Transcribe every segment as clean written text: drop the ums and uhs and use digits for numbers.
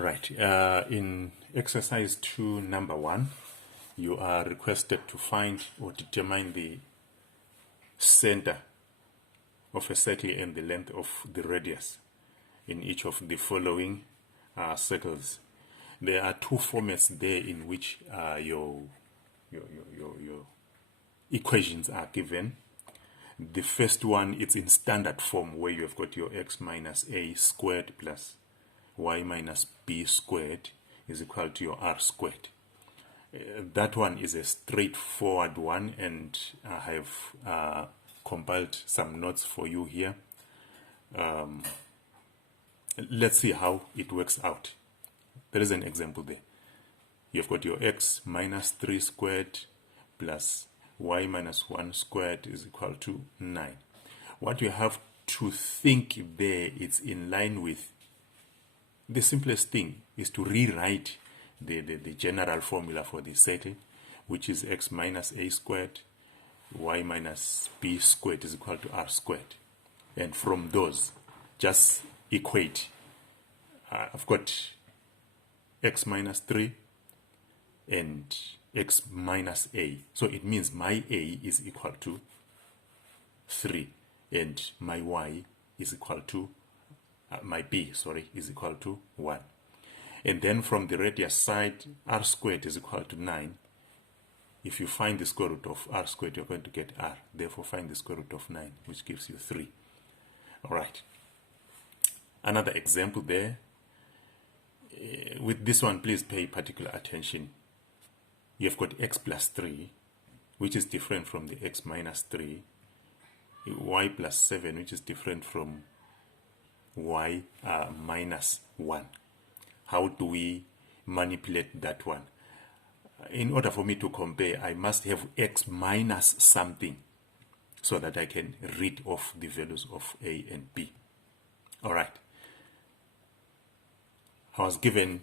Right. In exercise 2, number 1, you are requested to find or determine the center of a circle and the length of the radius in each of the following circles. There are two formats there in which your equations are given. The first one, it's in standard form, where you have got your x minus a squared plus y minus b squared is equal to your r squared. That one is a straightforward one, and I have compiled some notes for you here. Let's see how it works out. There is an example there. You've got your x minus 3 squared plus y minus 1 squared is equal to 9. What you have to think there, it's in line with the simplest thing is to rewrite the general formula for the circle, which is x minus a squared, y minus b squared is equal to r squared. And from those, just equate. I've got x minus 3 and x minus a. So it means my a is equal to 3 and my y is equal to my b, is equal to 1. And then from the radius side, r squared is equal to 9. If you find the square root of r squared, you're going to get r. Therefore, find the square root of 9, which gives you 3. All right. Another example there. With this one, please pay particular attention. You've got x plus 3, which is different from the x minus 3. Y plus 7, which is different from y minus 1. How do we manipulate that one? In order for me to compare, I must have x minus something so that I can read off the values of a and b. All right. I was given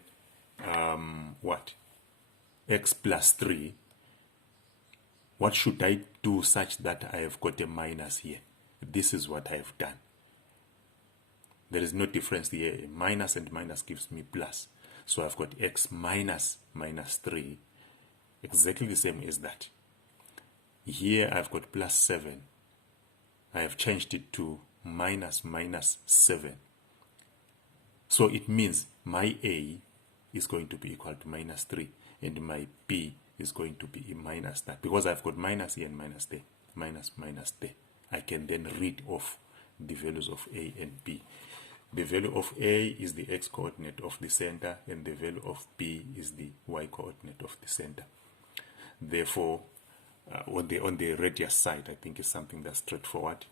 x plus 3. What should I do such that I have got a minus here? This is what I have done. There is no difference here. A minus and minus gives me plus. So I've got x minus minus 3, exactly the same as that. Here I've got plus 7. I have changed it to minus minus 7. So it means my a is going to be equal to minus 3 and my b is going to be minus that. Because I've got minus here and minus there, minus minus there. I can then read off the values of a and b. The value of a is the x coordinate of the center, and the value of b is the y coordinate of the center. Therefore, on the radius side, I think is something that's straightforward.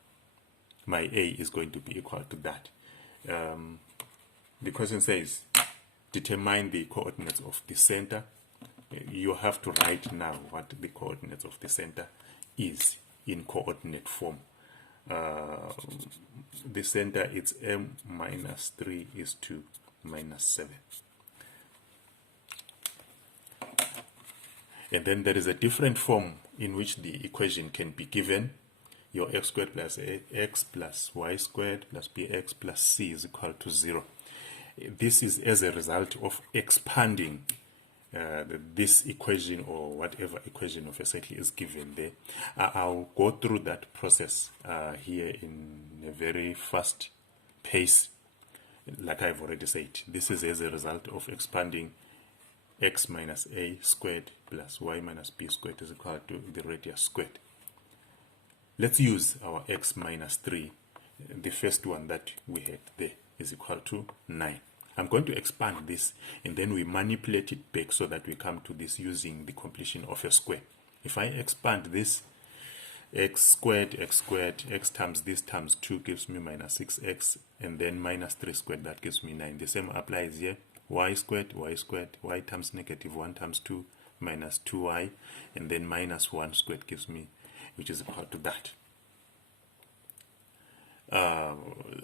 My a is going to be equal to that. The question says, determine the coordinates of the center. You have to write now what the coordinates of the center is in coordinate form. The center, it's m minus 3 is to minus 7. And then there is a different form in which the equation can be given. Your x squared plus x plus y squared plus bx plus c is equal to 0. This is as a result of expanding this equation, or whatever equation of a circle is given there. I'll go through that process here in a very fast pace. Like I've already said, this is as a result of expanding x minus a squared plus y minus b squared is equal to the radius squared. Let's use our x minus 3. The first one that we had there is equal to 9. I'm going to expand this, and then we manipulate it back so that we come to this using the completion of a square. If I expand this, x squared, x times this times 2 gives me minus 6x, and then minus 3 squared, that gives me 9. The same applies here. Y squared, y times negative 1 times 2 minus 2y, and then minus 1 squared gives me, which is equal to that.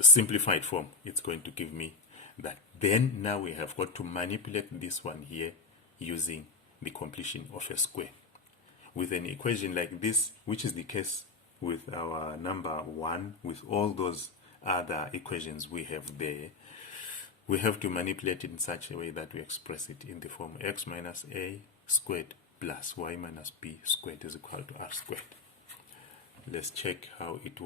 Simplified form, it's going to give me that. Then now we have got to manipulate this one here using the completion of a square. With an equation like this, which is the case with our number 1, with all those other equations we have there, we have to manipulate it in such a way that we express it in the form x minus a squared plus y minus b squared is equal to r squared. Let's check how it works.